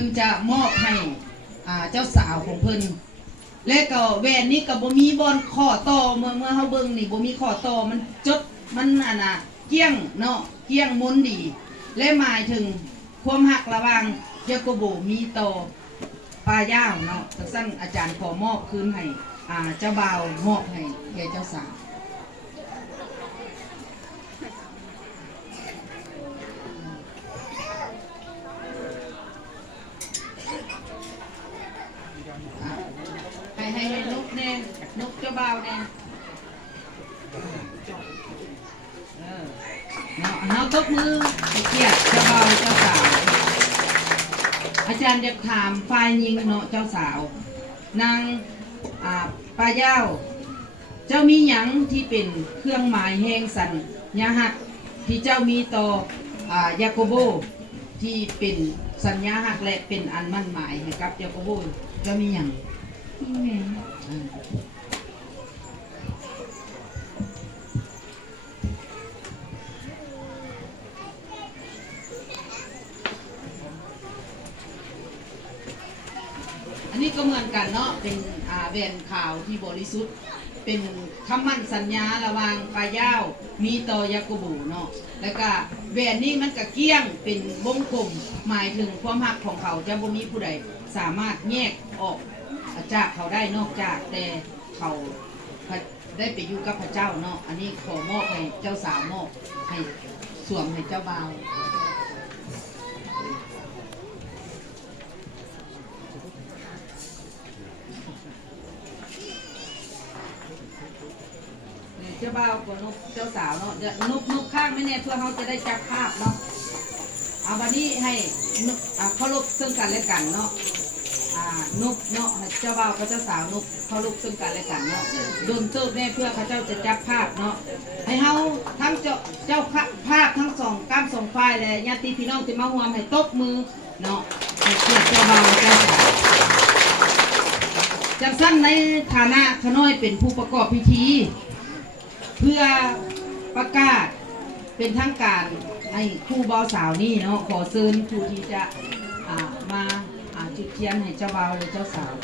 พิ่นจะมอบให้เจ้าสาวของเพิ่นและก็แหวนนี้ก็บ่มีบอนข้อต่อเมื่อเฮาเบิ่งนี่บ่มีข้อต่อมันจดมันเกี้ยงเนาะเกี้ยงมนดีและหมายถึงความหักระหว่างยาโกโบมีต่อปลาย่าวเนาะซึ่งอาจารย์ขอมอบคืนให้เจ้าบ่าวมอบให้แก่เจ้าสาวให้นกแน่นกเจ้าบ่าวแน่เนาะตบมือเกียรติเจ้าบ่าวเจ้าสาวอาจารย์จะถามฝ่ายหญิงเนาะเจ้าสาวนางปลาเย้าเจ้ามีหยังที่เป็นเครื่องหมายแห่งสัญญาหักที่เจ้ามีต่อยาโกโบที่เป็นสัญญาหักและเป็นอันมั่นหมายให้กับยาโกโบเจ้ามีหยังอันนี้ก็เหมือนกันเนาะเป็นแหวนขาวที่บริสุทธิ์เป็นคำมั่นสัญญาระหว่างปลาเย้ามีต่อยาโกโบเนาะแล้วก็แหวนนี้มันก็เกี้ยงเป็นวงกลมหมายถึงความหักของเขาจะบ่มีผู้ใดสามารถแยกออกจากเขาได้นอกจากแต่เขาได้ไปอยู่กับพระเจ้าเนาะอันนี้ขอมอบให้เจ้าสาวมอบให้สวมให้เจ้าบ่าวเจ้าบ่าวกับนกเจ้าสาวเนาะนกข้างไม่แน่เพื่อเขาจะได้จับภาพเนาะเอาวันนี้ให้เคารพซึ่งกันและกันเนาะนกเนาะเจ้าบ่าวกับเจ้าสาวนกเคารพซึ่งกันและกันเนาะโดนเติบแน่เพื่อเขาเจ้าจะจับภาพเนาะให้เฮาทั้งเจ้าภาพทั้งสองก้ามสองฝ่ายเลยญาติพี่น้องที่มาร่วมให้ตบมือเนาะให้เกียรติเจ้าบ่าวเจ้าสาวจังสั้นในฐานะขน้อยเป็นผู้ประกอบพิธีเพื่อประกาศเป็นทางการให้คู่บ่าวสาวนี่เนาะขอเชิญผู้ที่จะมาจุดเทียนให้เจ้าบ่าวและเจ้าสาว